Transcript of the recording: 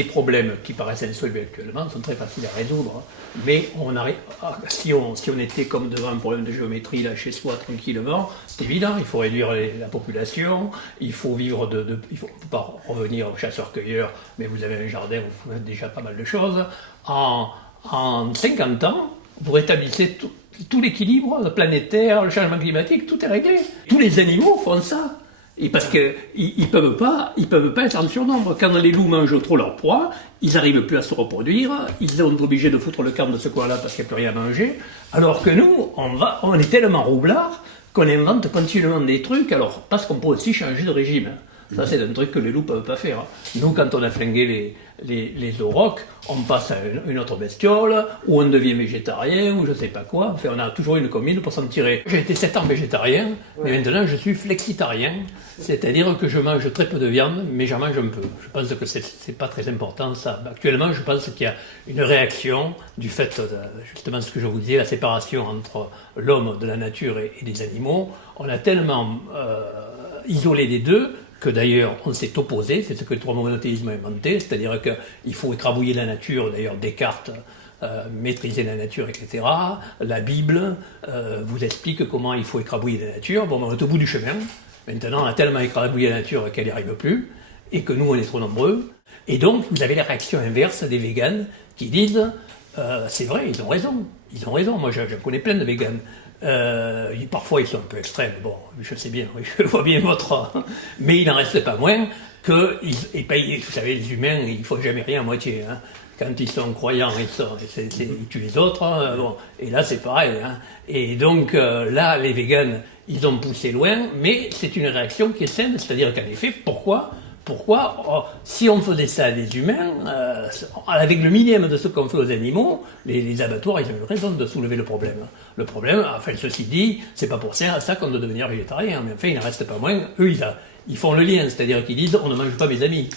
les problèmes qui paraissent insolubles actuellement sont très faciles à résoudre. Mais si on était comme devant un problème de géométrie là chez soi tranquillement, c'est évident, il faut réduire la population, il faut vivre il faut pas revenir aux chasseurs-cueilleurs, mais vous avez un jardin, vous faites déjà pas mal de choses. En 50 ans, vous rétablissez tout l'équilibre planétaire, le changement climatique, tout est réglé. Tous les animaux font ça. Et parce qu'ils peuvent pas être en surnombre. Quand les loups mangent trop leur proie, ils n'arrivent plus à se reproduire, ils sont obligés de foutre le camp de ce coin-là parce qu'il n'y a plus rien à manger. Alors que nous, on est tellement roublards qu'on invente continuellement des trucs, alors parce qu'on peut aussi changer de régime. Ça, c'est un truc que les loups ne peuvent pas faire. Nous, quand on a flingué les aurochs, on passe à une autre bestiole, ou on devient végétarien, ou je ne sais pas quoi. Enfin, on a toujours une combine pour s'en tirer. J'ai été 7 ans végétarien, mais maintenant je suis flexitarien. C'est-à-dire que je mange très peu de viande, mais j'en mange un peu. Je pense que c'est pas très important, ça. Actuellement, je pense qu'il y a une réaction du fait, justement, ce que je vous disais, la séparation entre l'homme de la nature et des animaux. On a tellement isolé les deux, que d'ailleurs on s'est opposé, c'est ce que le monothéisme a inventé, c'est-à-dire qu'il faut écrabouiller la nature, d'ailleurs Descartes maîtriser la nature, etc. La Bible vous explique comment il faut écrabouiller la nature. Bon, on est au bout du chemin, maintenant on a tellement écrabouillé la nature qu'elle n'y arrive plus, et que nous on est trop nombreux, et donc vous avez la réaction inverse des véganes qui disent c'est vrai, ils ont raison, moi je connais plein de véganes. Parfois ils sont un peu extrêmes, bon, je sais bien, je vois bien votre... Mais il n'en reste pas moins que, vous savez, les humains, ils ne font jamais rien à moitié. Hein. Quand ils sont croyants, ils tuent les autres, hein, bon. Et là c'est pareil. Hein. Et donc là, les véganes, ils ont poussé loin, mais c'est une réaction qui est saine, c'est-à-dire qu'en effet, pourquoi si on faisait ça à des humains, avec le minimum de ce qu'on fait aux animaux, les abattoirs, ils ont eu raison de soulever le problème. Le problème, enfin, ceci dit, c'est pas pour ça qu'on doit devenir végétarien, mais enfin, il n'en reste pas moins, eux, ils font le lien, c'est-à-dire qu'ils disent, on ne mange pas mes amis.